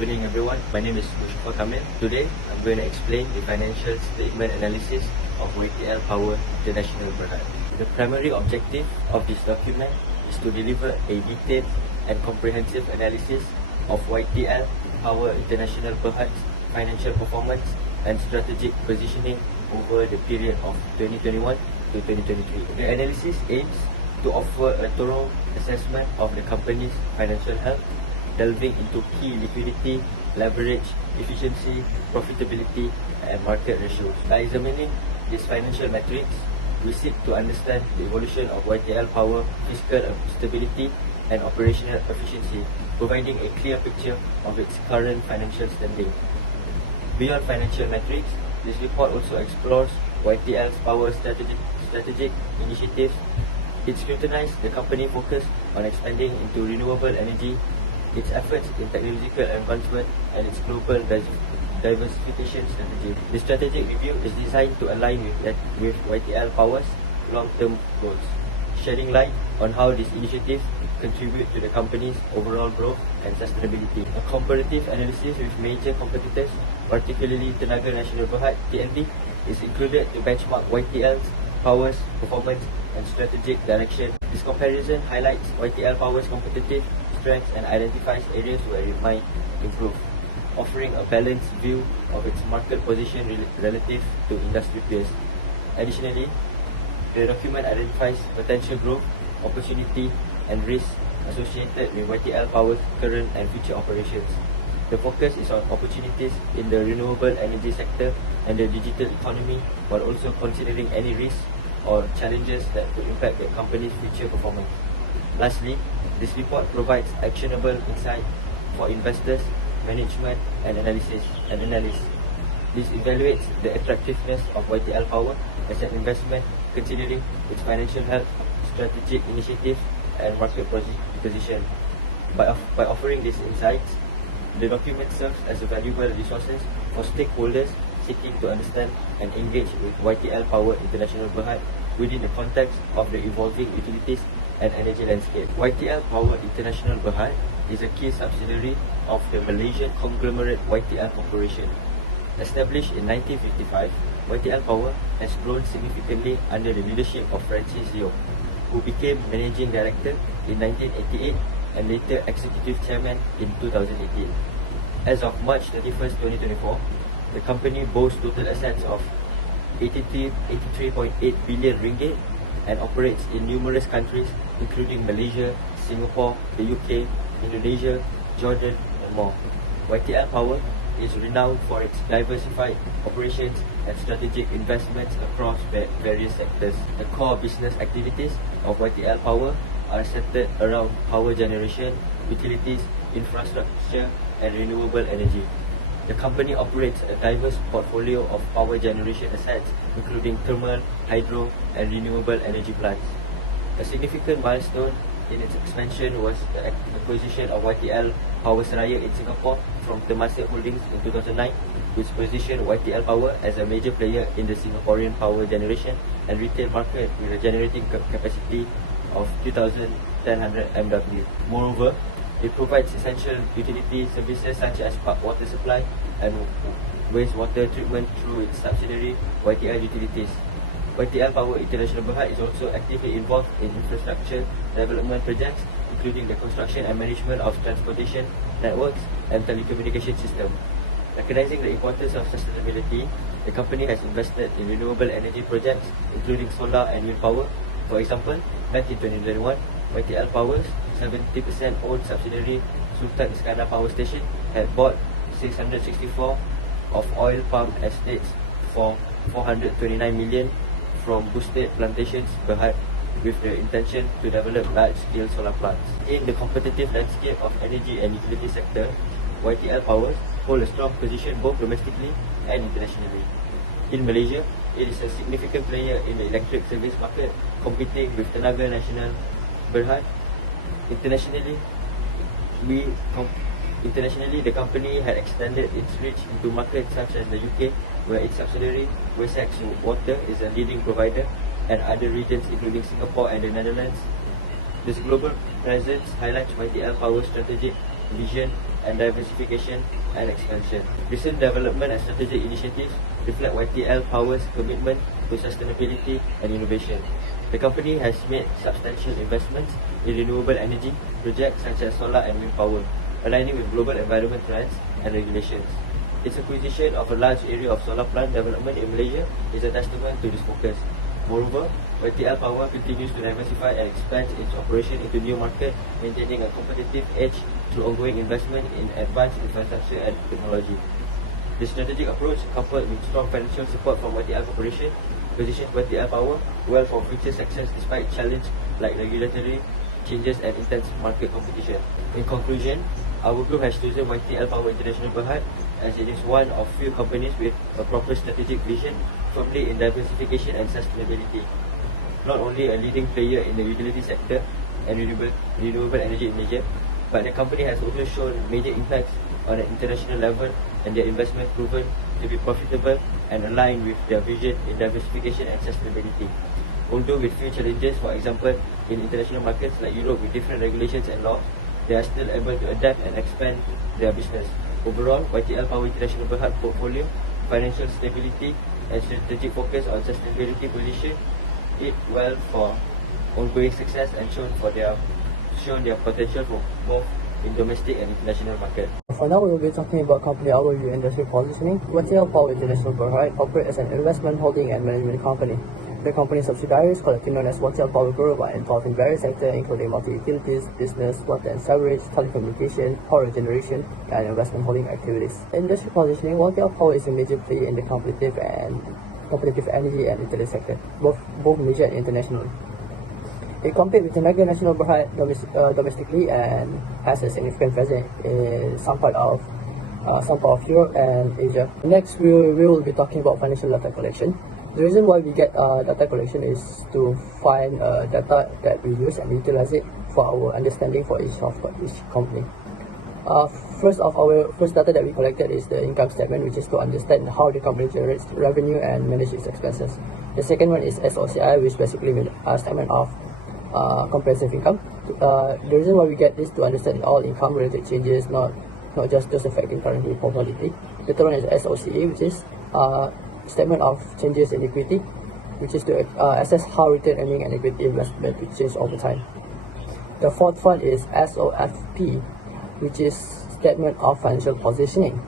evening everyone. My name is Mustafa Kamil. Today I'm going to explain the financial statement analysis of YTL Power International Berhad. The primary objective of this document is to deliver a detailed and comprehensive analysis of YTL Power International Berhad's financial performance and strategic positioning over the period of 2021 to 2023. The analysis aims to offer a thorough assessment of the company's financial health, delving into key liquidity, leverage, efficiency, profitability, and market ratios. By examining these financial metrics, we seek to understand the evolution of YTL Power fiscal stability and operational efficiency, providing a clear picture of its current financial standing. Beyond financial metrics, this report also explores YTL's power strategic initiatives. It scrutinizes the company's focus on expanding into renewable energy, its efforts in technological advancement, and its global diversification strategy. The strategic review is designed to align with YTL Power's long-term goals, shedding light on how these initiatives contribute to the company's overall growth and sustainability. A comparative analysis with major competitors, particularly Tenaga Nasional Berhad (TNB), is included to benchmark YTL Power's performance and strategic direction. This comparison highlights YTL Power's competitive strengths and identifies areas where it might improve, offering a balanced view of its market position relative to industry peers. Additionally, the document identifies potential growth, opportunity, and risks associated with YTL Power's current and future operations. The focus is on opportunities in the renewable energy sector and the digital economy, while also considering any risks or challenges that could impact the company's future performance. Lastly, this report provides actionable insight for investors, management, and analysts. This evaluates the attractiveness of YTL Power as an investment, considering its financial health, strategic initiatives, and market position. By offering these insights, the document serves as a valuable resources for stakeholders seeking to understand and engage with YTL Power International Berhad within the context of the evolving utilities and energy landscape. YTL Power International Berhad is a key subsidiary of the Malaysian conglomerate YTL Corporation. Established in 1955, YTL Power has grown significantly under the leadership of Francis Yeo, who became Managing Director in 1988 and later Executive Chairman in 2018. As of March 31st, 2024, the company boasts total assets of 83.8 billion ringgit and operates in numerous countries including Malaysia, Singapore, the UK, Indonesia, Jordan, and more. YTL Power is renowned for its diversified operations and strategic investments across various sectors. The core business activities of YTL Power are centered around power generation, utilities, infrastructure, and renewable energy. The company operates a diverse portfolio of power generation assets, including thermal, hydro, and renewable energy plants. A significant milestone in its expansion was the acquisition of YTL Power Seraya in Singapore from Temasek Holdings in 2009, which positioned YTL Power as a major player in the Singaporean power generation and retail market with a generating capacity of 2,100 MW. Moreover, it provides essential utility services such as water supply and wastewater treatment through its subsidiary YTL Utilities. YTL Power International Berhad is also actively involved in infrastructure development projects, including the construction and management of transportation networks and telecommunication systems. Recognizing the importance of sustainability, the company has invested in renewable energy projects, including solar and wind power. For example, back in 2021, YTL Power's 70% owned subsidiary Sultan Iskandar Power Station had bought 664 of oil palm estates for 429 million from Boosted Plantations Berhad, with the intention to develop large-scale solar plants. In the competitive landscape of energy and utility sector, YTL Power holds a strong position both domestically and internationally. In Malaysia, it is a significant player in the electric service market, competing with Tenaga Nasional Berhad. Internationally, the company had extended its reach into markets such as the UK, where its subsidiary Wessex Water is a leading provider, and other regions including Singapore and the Netherlands. This global presence highlights YTL Power's strategic vision and diversification and expansion. Recent development and strategic initiatives reflect YTL Power's commitment to sustainability and innovation. The company has made substantial investments in renewable energy projects such as solar and wind power, aligning with global environment trends and regulations. Its acquisition of a large area of solar plant development in Malaysia is a testament to this focus. Moreover, YTL Power continues to diversify and expand its operation into new markets, maintaining a competitive edge through ongoing investment in advanced infrastructure and technology. This strategic approach, coupled with strong financial support from YTL Corporation, positions YTL Power well for future success despite challenges like regulatory changes and intense market competition. In conclusion, our group has chosen YTL Power International Berhad as it is one of few companies with a proper strategic vision firmly in diversification and sustainability. Not only a leading player in the utility sector and renewable energy in Malaysia, but the company has also shown major impacts on an international level, and their investment proven to be profitable and aligned with their vision in diversification and sustainability. Although with few challenges, for example, in international markets like Europe with different regulations and laws, they are still able to adapt and expand their business. Overall, YTL Power International Berhad portfolio, financial stability and strategic focus on sustainability position it well for ongoing success and shown their potential for both in domestic and international market. For now, we will be talking about company overview and industry positioning. YTL Power International Berhad operates as an investment holding and management company. The company's subsidiaries, collectively known as YTL Power Group, are involved in various sectors including multi-utilities, business, water and sewerage, telecommunication, power generation, and investment holding activities. Industry positioning, YTL Power is a major player in the competitive energy and utility sector, both major and internationally. It competes with the Mega National Berhad domestically and has a significant presence in some part of Europe and Asia. Next, we will be talking about financial data collection. The reason why we get data collection is to find data that we use and utilize it for our understanding for each company. First data that we collected is the income statement, which is to understand how the company generates revenue and manage its expenses. The second one is SOCI, which basically means a statement of comprehensive income. The reason why we get this to understand all income related changes, not just those affecting current profitability. The third one is SOCE, which is statement of changes in equity, which is to assess how return earning and equity investment will change over time. The fourth one is SOFP, which is statement of financial positioning.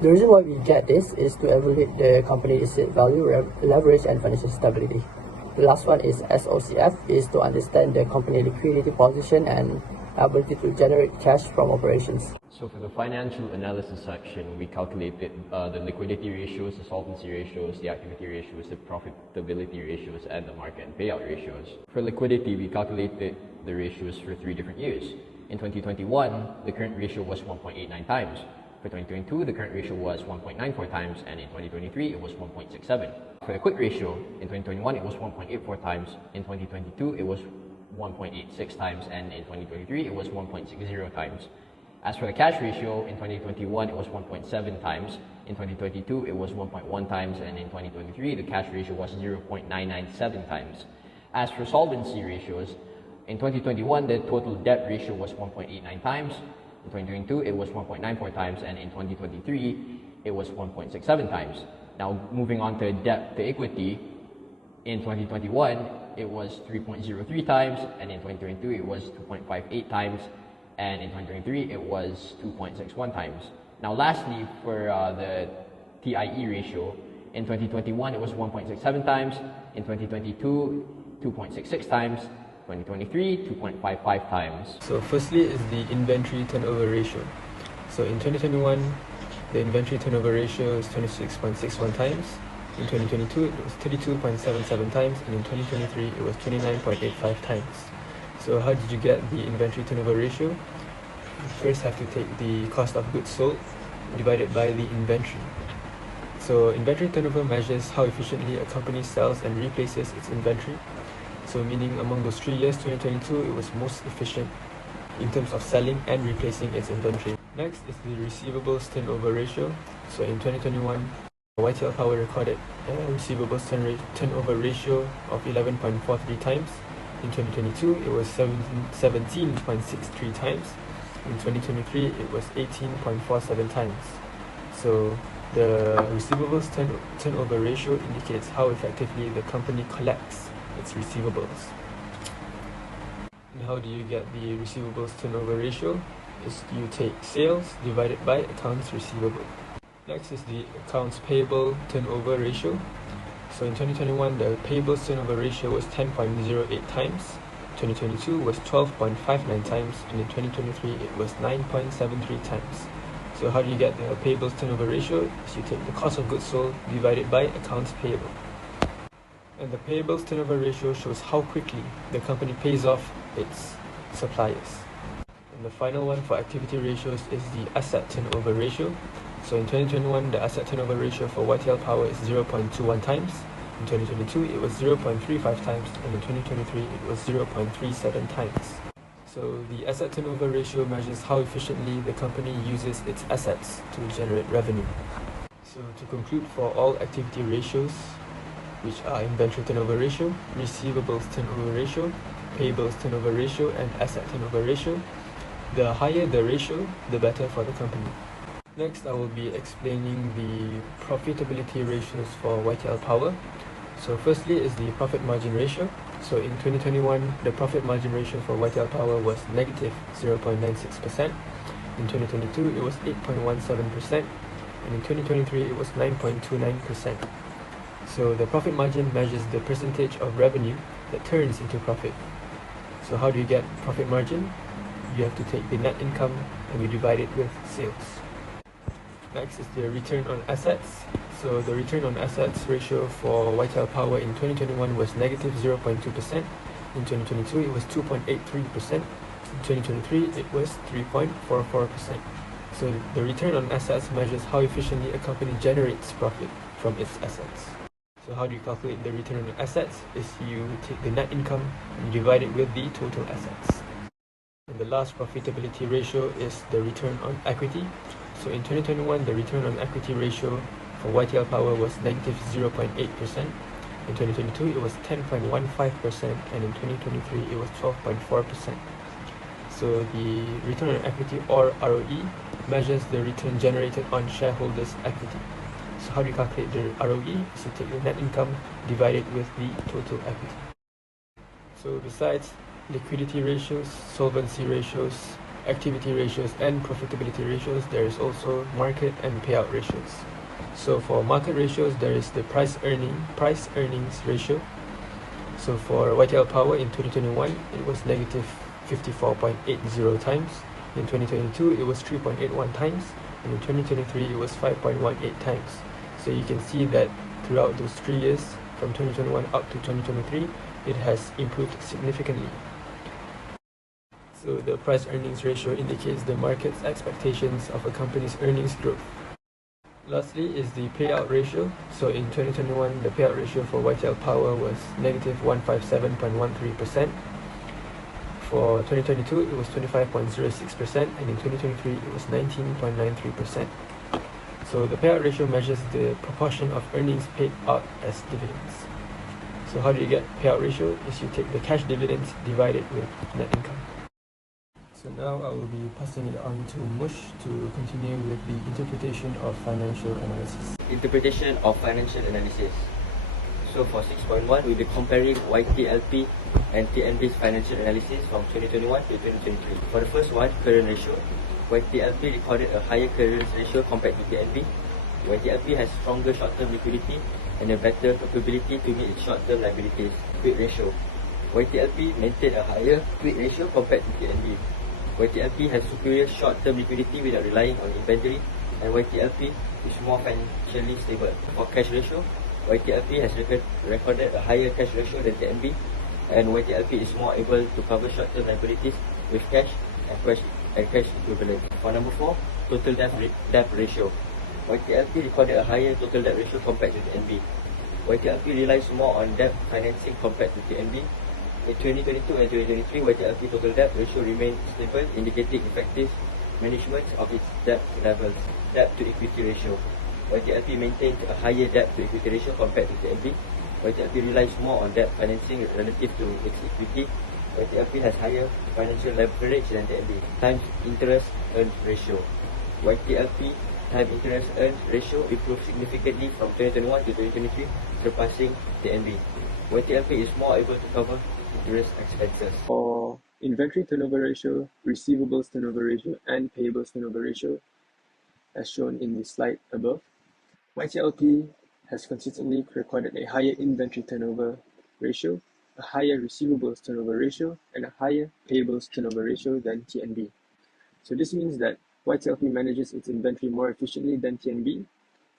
The reason why we get this is to evaluate the company's value, leverage, and financial stability. The last one is SOCF, is to understand the company liquidity position and ability to generate cash from operations. So for the financial analysis section, we calculated the liquidity ratios, the solvency ratios, the activity ratios, the profitability ratios, and the market and payout ratios. For liquidity, we calculated the ratios for 3 different years. In 2021, the current ratio was 1.89 times. For 2022, the current ratio was 1.94 times, and in 2023, it was 1.67. For the quick ratio, in 2021, it was 1.84 times. In 2022, it was 1.86 times, and in 2023, it was 1.60 times. As for the cash ratio, in 2021, it was 1.7 times. In 2022, it was 1.1 times, and in 2023, the cash ratio was 0.997 times. As for solvency ratios, in 2021, the total debt ratio was 1.89 times. In 2022, it was 1.94 times, and in 2023, it was 1.67 times. Now, moving on to debt to equity, in 2021, it was 3.03 times, and in 2022, it was 2.58 times, and in 2023, it was 2.61 times. Now, lastly, for the TIE ratio, in 2021, it was 1.67 times, in 2022, 2.66 times, 2023, 2.55 times. So firstly is the inventory turnover ratio. So in 2021, the inventory turnover ratio is 26.61 times. In 2022, it was 32.77 times, and in 2023, it was 29.85 times. So how did you get the inventory turnover ratio? You first have to take the cost of goods sold divided by the inventory. So inventory turnover measures how efficiently a company sells and replaces its inventory. So meaning among those 3 years, 2022, it was most efficient in terms of selling and replacing its inventory. Next is the receivables turnover ratio. So in 2021, YTL Power recorded a receivables turnover ratio of 11.43 times. In 2022, it was 17.63 times. In 2023, it was 18.47 times. So the receivables turnover ratio indicates how effectively the company collects its receivables. And how do you get the receivables turnover ratio? Is you take sales divided by accounts receivable. Next is the accounts payable turnover ratio. So in 2021, the payables turnover ratio was 10.08 times. 2022 was 12.59 times, and in 2023 it was 9.73 times. So how do you get the payables turnover ratio? Is you take the cost of goods sold divided by accounts payable. And the payables turnover ratio shows how quickly the company pays off its suppliers. And the final one for activity ratios is the asset turnover ratio. So in 2021, the asset turnover ratio for YTL Power is 0.21 times. In 2022, it was 0.35 times, and in 2023, it was 0.37 times. So the asset turnover ratio measures how efficiently the company uses its assets to generate revenue. So to conclude, for all activity ratios, which are inventory turnover ratio, receivables turnover ratio, payables turnover ratio, and asset turnover ratio, the higher the ratio, the better for the company. Next, I will be explaining the profitability ratios for YTL Power. So firstly is the profit margin ratio. So in 2021, the profit margin ratio for YTL Power was negative 0.96%. In 2022, it was 8.17%. And in 2023, it was 9.29%. So the profit margin measures the percentage of revenue that turns into profit. So how do you get profit margin? You have to take the net income and you divide it with sales. Next is the return on assets. So the return on assets ratio for YTL Power in 2021 was negative 0.2%. In 2022, it was 2.83%. In 2023, it was 3.44%. So the return on assets measures how efficiently a company generates profit from its assets. So how do you calculate the return on assets? Is you take the net income and you divide it with the total assets. And the last profitability ratio is the return on equity. So in 2021, the return on equity ratio for YTL Power was negative 0.8%. In 2022, it was 10.15%, and in 2023, it was 12.4%. So the return on equity, or ROE, measures the return generated on shareholders' equity. So how do you calculate the ROE? So you take the net income divided with the total equity. So besides liquidity ratios, solvency ratios, activity ratios, and profitability ratios, there is also market and payout ratios. So for market ratios, there is the price earnings ratio. So for YTL Power in 2021, it was negative 54.80 times. In 2022, it was 3.81 times, and in 2023, it was 5.18 times. So you can see that throughout those 3 years, from 2021 up to 2023, it has improved significantly. So the price earnings ratio indicates the market's expectations of a company's earnings growth. Lastly is the payout ratio. So in 2021, the payout ratio for YTL Power was negative 157.13%. For 2022, it was 25.06%, and in 2023, it was 19.93%. So the payout ratio measures the proportion of earnings paid out as dividends. So how do you get payout ratio? Is you take the cash dividends divided with net income. So now I will be passing it on to Mush to continue with the interpretation of financial analysis. Interpretation of financial analysis. So for 6.1, we'll be comparing YTLP and TNB's financial analysis from 2021 to 2023. For the first one, current ratio, YTLP recorded a higher current ratio compared to TNB. YTLP has stronger short-term liquidity and a better capability to meet its short-term liabilities. Quick ratio, YTLP maintained a higher quick ratio compared to TNB. YTLP has superior short-term liquidity without relying on inventory, and YTLP is more financially stable. For cash ratio, YTLP has recorded a higher cash ratio than TNB, and YTLP is more able to cover short-term liabilities with cash and cash equivalent. For number 4, total debt ratio. YTLP recorded a higher total debt ratio compared to TNB. YTLP relies more on debt financing compared to TNB. In 2022 and 2023, YTLP total debt ratio remained stable, indicating effective management of its debt levels. Debt to equity ratio. YTLP maintained a higher debt to equity ratio compared to TNB. YTLP relies more on debt financing relative to its equity. YTLP has higher financial leverage than TNB times interest earned ratio. YTLP time interest earned ratio improved significantly from 2021 to 2023, surpassing TNB. YTLP is more able to cover interest expenses. For inventory turnover ratio, receivables turnover ratio, and payables turnover ratio, as shown in the slide above, YTLP has consistently recorded a higher inventory turnover ratio, a higher receivables turnover ratio, and a higher payables turnover ratio than TNB. So this means that YTLP manages its inventory more efficiently than TNB,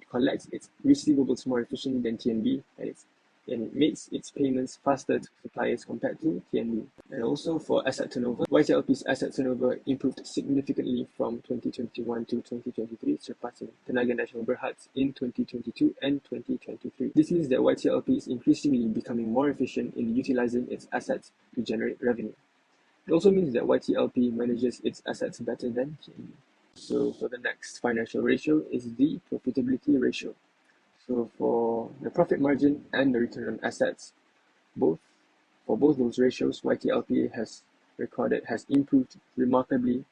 it collects its receivables more efficiently than TNB, and it makes its payments faster to suppliers compared to TNB. And also for asset turnover, YTLP's asset turnover improved significantly from 2021 to 2023, surpassing Tenaga Nasional Berhad's in 2022 and 2023. This means that YTLP is increasingly becoming more efficient in utilizing its assets to generate revenue. It also means that YTLP manages its assets better than TNB. So for the next financial ratio is the profitability ratio. So for the profit margin and the return on assets, for both those ratios, YTLP has improved remarkably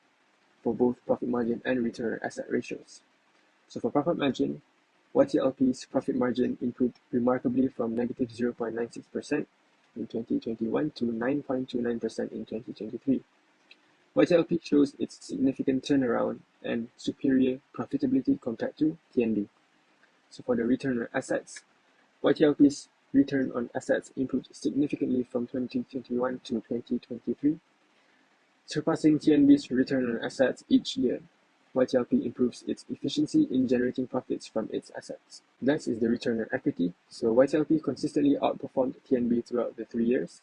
for both profit margin and return on asset ratios. So for profit margin, YTLP's profit margin improved remarkably from negative 0.96% in 2021 to 9.29% in 2023. YTLP shows its significant turnaround and superior profitability compared to TNB. So for the return on assets, YTLP's return on assets improved significantly from 2021 to 2023, surpassing TNB's return on assets each year. YTLP improves its efficiency in generating profits from its assets. Next is the return on equity. So YTLP consistently outperformed TNB throughout the 3 years.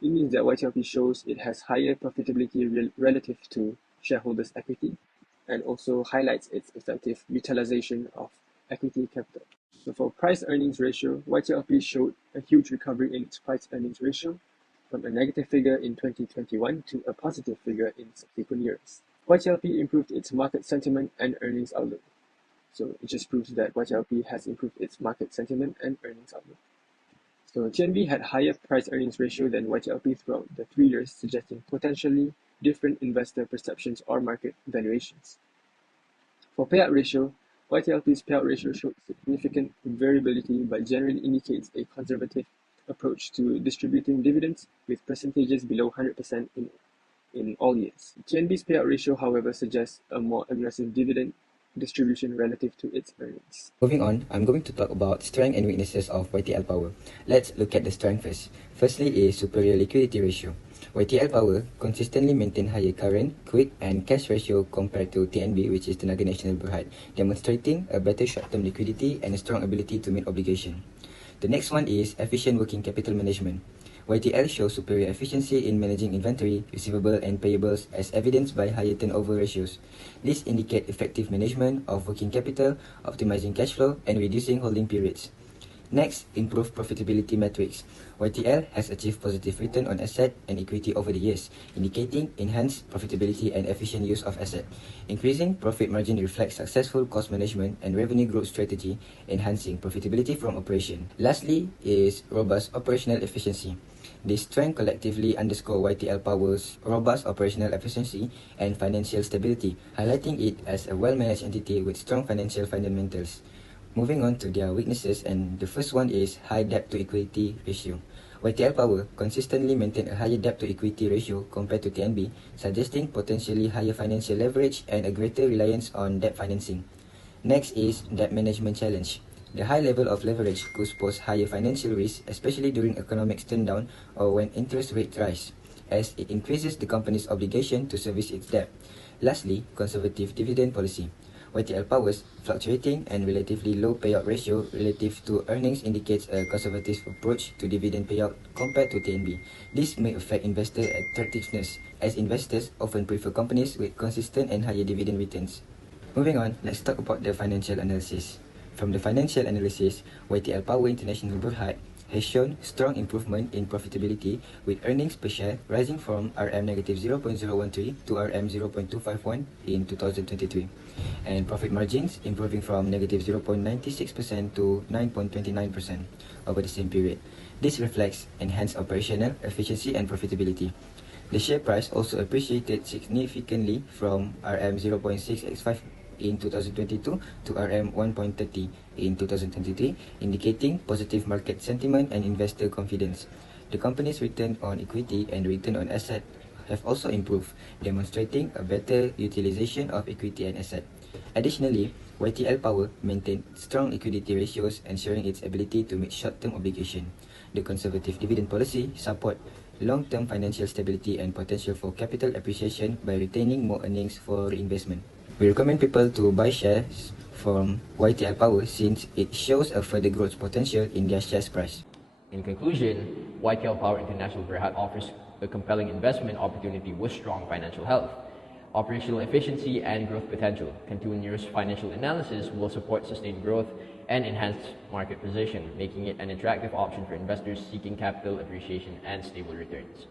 It means that YTLP shows it has higher profitability relative to shareholders' equity, and also highlights its effective utilization of equity capital. So for price earnings ratio, YTLP showed a huge recovery in its price earnings ratio from a negative figure in 2021 to a positive figure in subsequent years. YTLP improved its market sentiment and earnings outlook. So it just proves that YTLP has improved its market sentiment and earnings outlook. So TNB had higher price earnings ratio than YTLP throughout the 3 years, suggesting potentially different investor perceptions or market valuations. For payout ratio, YTLP's payout ratio showed significant variability but generally indicates a conservative approach to distributing dividends with percentages below 100% in all years. TNB's payout ratio, however, suggests a more aggressive dividend distribution relative to its earnings. Moving on, I'm going to talk about strengths and weaknesses of YTL Power. Let's look at the strength first. Firstly is superior liquidity ratio. YTL Power consistently maintain higher current, quick and cash ratio compared to TNB, which is Tenaga Nasional Berhad, demonstrating a better short-term liquidity and a strong ability to meet obligation. The next one is efficient working capital management. YTL shows superior efficiency in managing inventory, receivable and payables as evidenced by higher turnover ratios. This indicates effective management of working capital, optimizing cash flow and reducing holding periods. Next, improved profitability metrics. YTL has achieved positive return on asset and equity over the years, indicating enhanced profitability and efficient use of asset. Increasing profit margin reflects successful cost management and revenue growth strategy, enhancing profitability from operation. Lastly is robust operational efficiency. This strength collectively underscore YTL Power's robust operational efficiency and financial stability, highlighting it as a well-managed entity with strong financial fundamentals. Moving on to their weaknesses, and the first one is high debt to equity ratio. YTL Power consistently maintain a higher debt to equity ratio compared to TNB, suggesting potentially higher financial leverage and a greater reliance on debt financing. Next is debt management challenge. The high level of leverage could pose higher financial risk, especially during economic turndown or when interest rates rise, as it increases the company's obligation to service its debt. Lastly, conservative dividend policy. YTL Power's fluctuating and relatively low payout ratio relative to earnings indicates a conservative approach to dividend payout compared to TNB. This may affect investor attractiveness, as investors often prefer companies with consistent and higher dividend returns. Moving on, let's talk about the financial analysis. From the financial analysis, YTL Power International Berhad has shown strong improvement in profitability, with earnings per share rising from RM-0.013 to RM-0.251 in 2023, and profit margins improving from -0.96% to 9.29% over the same period. This reflects enhanced operational efficiency and profitability. The share price also appreciated significantly from RM0.665 in 2022 to RM1.30 in 2023, indicating positive market sentiment and investor confidence. The company's return on equity and return on asset have also improved, demonstrating a better utilization of equity and asset. Additionally, YTL Power maintained strong liquidity ratios, ensuring its ability to meet short-term obligations. The conservative dividend policy support long-term financial stability and potential for capital appreciation by retaining more earnings for reinvestment. We recommend people to buy shares from YTL Power since it shows a further growth potential in their shares price. In conclusion, YTL Power International Berhad offers a compelling investment opportunity with strong financial health, operational efficiency, and growth potential. Continuous financial analysis will support sustained growth and enhanced market position, making it an attractive option for investors seeking capital appreciation and stable returns.